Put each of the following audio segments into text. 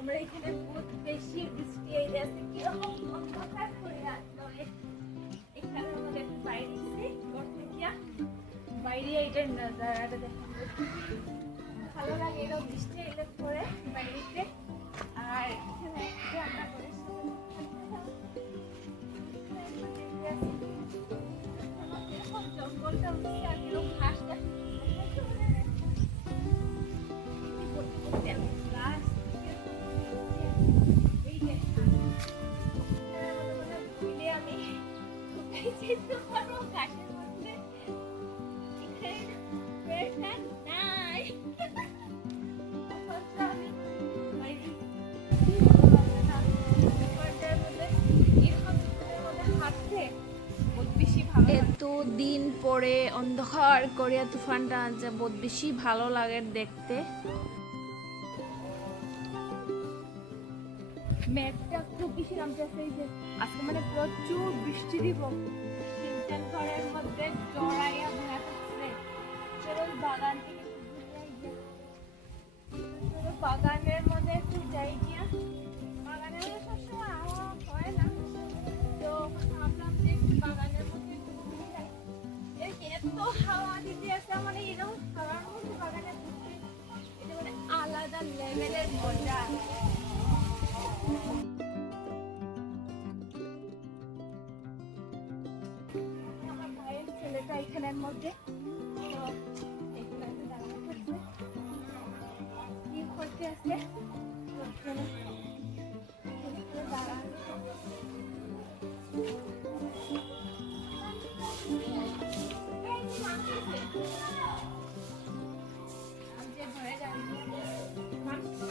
আমরা এখানে বহুত বেশি বৃষ্টি এই যাচ্ছে কীরকম অন্ধকার করে আসলো এখানে আমাদের বাইরে ঘর থেকে। বাইরে এইটার নজারাটা দেখেন ভালো লাগে এরকম বৃষ্টি এলে পরে বাইরেতে। আর এখানে রান্না করে জঙ্গলটা হচ্ছে আর এরকম দিন পরে অন্ধকার কোরিয়া তুফানটা যে বহুত বেশি ভালো লাগে দেখতে। মেঘটা খুব বেশি নামতেছে যে, আজকে মানে প্রচুর বৃষ্টি দিব। মধ্যে জড়াইয়া বাগান থেকে বাগানের মধ্যে একটু যাই। এত হাওয়া দিতে আছে মানে এরকম হাওয়ার মধ্যে বাগানে ঘুরতে এটা মানে আলাদা লেভেলের মজা আমার ভাইয়ের ছেলেটা এখানের মধ্যে। কি করতে এখানে দাঁড়ানো। আমি যে ঘরে দাঁড়িয়ে মানুষ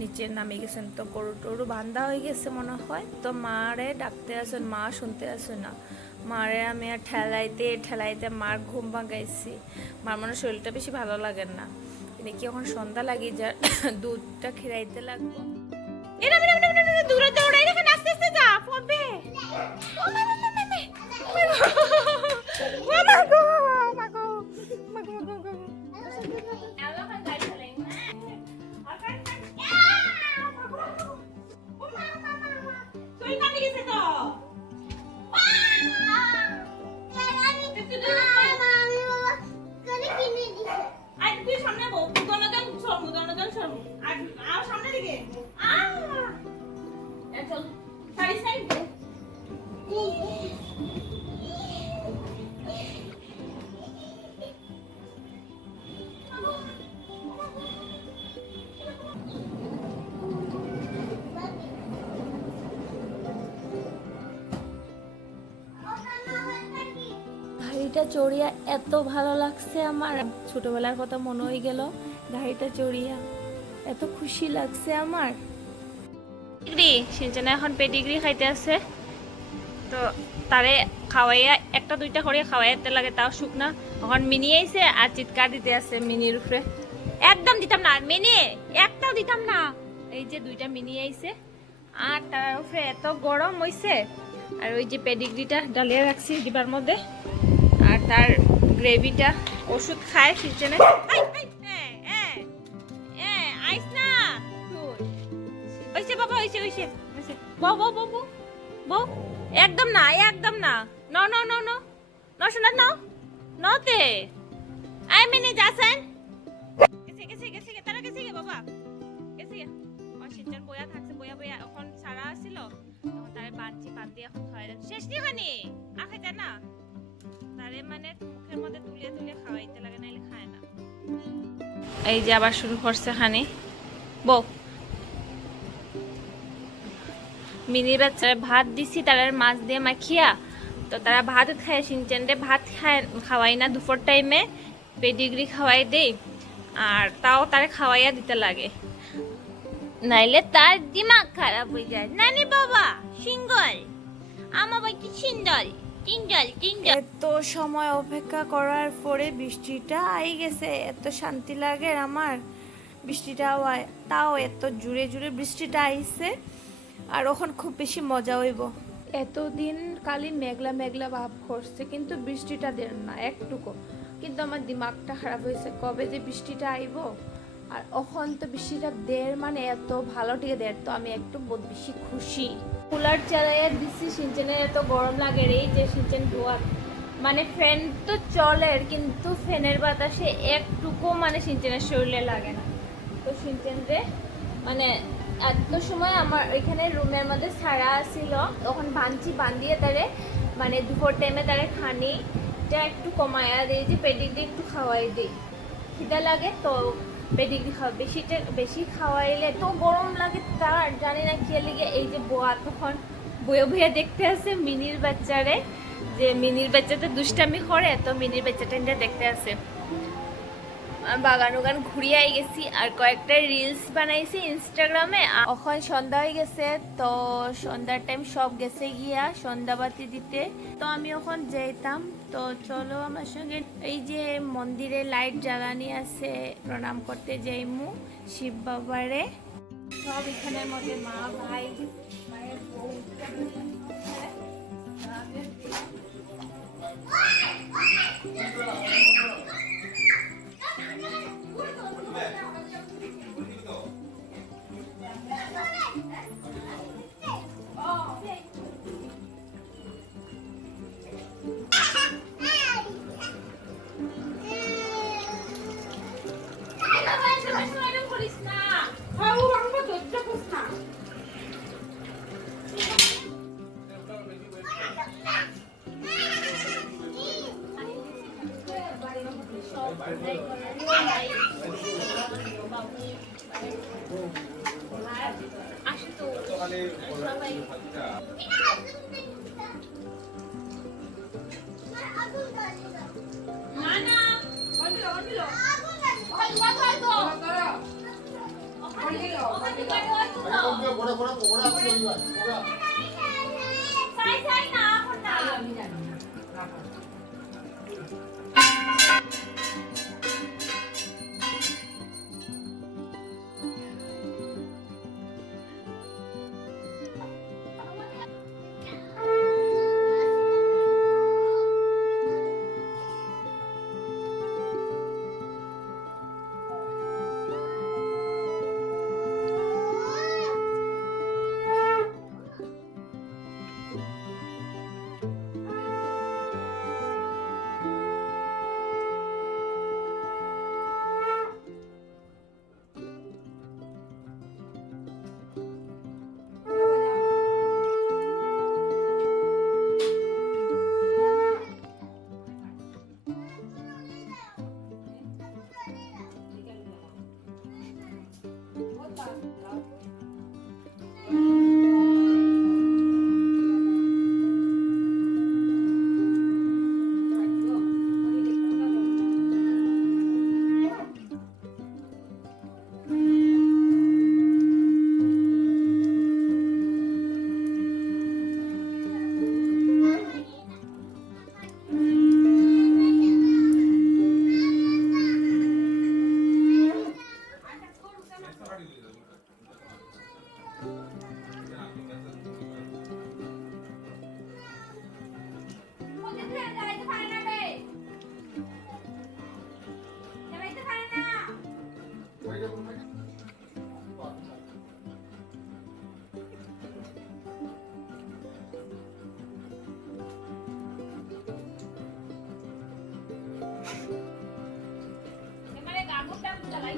নিচে নামে গেছেন। তো গরু টরু বান্ধা হয়ে গেছে মনে হয়। তো মারে ডাকতে আসেন মা শুনতে আসে না। মারে আমি আর ঠেলাইতে ঠেলাইতে মার ঘুম ভাঙাইছি। মার মনে শরীরটা বেশি ভালো লাগে না। দেখি এখন সন্ধ্যা লাগে যা দুধটা খিরাইতে লাগবো। দূরে দৌড়াই আস্তে আস্তে যা পড়বে গো। গাড়িটা চড়িয়া এত ভালো লাগছে আমার। ছোটবেলার কথা মনে হয়ে গেল গাড়িটা চড়িয়া। এত খুশি লাগছে আমার। ডিগ্রি সিঞ্চনা এখন পেডিগ্রি খাইতে আছে। তো তারে খাওয়াইয়া, একটা দুইটা করে খাওয়াইতে লাগে, তাও শুকনা এখন মিনি আইছে আর চিৎকার দিতে আছে মিনির উপরে। একদম দিতাম না, মিনি, একটাও দিতাম না। এই যে দুইটা মিনি আইছে, আর তার উপরে এত গরম হইছে। আর ওই যে পেডিগ্রিটা ডালিয়ে রাখছি ডিবার মধ্যে। তার গ্রেভিটা ওষুধ খায় কিচেনে। একদম না একদম না। ন ন ন ন ন, শোনা, ন, নতে। আই মিনি যাসেন গেছে গেছে গেছে গে গেছে গে বাবা। গেছে গে। ও সিজন বয়া থাকছে বয়া বয়া এখন সারা আসছিল তখন তারে বানছি বান্ধি এখন খাওয়াই শেষ নি হয়নি? আখাইতে না? মানে এই যে আবার শুরু করছে খানি বউ। মিনি বাচ্চারা ভাত দিছি মাছ দিয়ে মাখিয়া, তো তারা ভাত খায় ভাত খায়, খাওয়াই না দুপুর টাইমে পেডিগ্রি খাওয়াই দেই, আর তাও তারে খাওয়াইয়া দিতে লাগে। নাইলে তার দিমাগ খারাপ হয়ে যায়। নানি বাবা, সিঙ্গল। আমার তিনজল তিনজল এত সময় অপেক্ষা করার পরে বৃষ্টিটা আই গেছে এত শান্তি লাগে আমার। বৃষ্টিটা আওয়ায় তাও এত জুড়ে জুড়ে বৃষ্টিটা আইছে আর ওখন খুব বেশি মজা হইব। এতদিন কালি মেঘলা মেঘলা ভাব করছে কিন্তু বৃষ্টিটা দেন না একটুকু। কিন্তু আমার দিমাগটা খারাপ হয়েছে কবে যে বৃষ্টিটা আইব? আর এখন তো বৃষ্টিটা দের মানে এত ভালো টিকে দের তো আমি একটু বহুত বেশি খুশি। কুলার চালাইয়া দিচ্ছি সিনচেনের এত গরম লাগে রে যে সিনচেন ধোয়া। মানে ফ্যান তো চলে কিন্তু ফ্যানের বাতাসে একটুকু মানে সিনচেনের শরীরে লাগে না। তো সিনচেন রে মানে এত সময় আমার এখানে রুমের মধ্যে ছাড়া ছিল, তখন বাঁধছি বাঁধিয়ে তারে মানে দুপুর টাইমে তারে খানিটা একটু কমায়া দিই যে পেডিগ্রি একটু খাওয়াই দিই। খিদা লাগে তো পেডিগ্রি খাওয়া বেশিটা বেশি খাওয়াইলে তো গরম লাগে তার, জানি না কে লেগে এই যে বোয়া তখন বইয়া বইয়া দেখতে আছে, মিনির বাচ্চারে, যে মিনির বাচ্চাতে দুষ্টামি করে তো মিনির বাচ্চাটা দেখতে আর বাগান উগান ঘুরিয়ে গেছি আর কয়েকটা রিলস বানাইছি ইনস্টাগ্রামে এখন সন্ধ্যা হয়ে গেছে, তো সন্ধ্যার টাইম সব গেছে গিয়া সন্ধ্যাবাতি দিতে। তো আমি এখন যেতাম তো চলো আমার সঙ্গে এই যে মন্দিরে লাইট জ্বালানি আছে, প্রণাম করতে যাইমু শিব বাবারে। সব এখানের মধ্যে মা, ভাই, মায়ের বউ না ওরা ওরা ওরা ওরা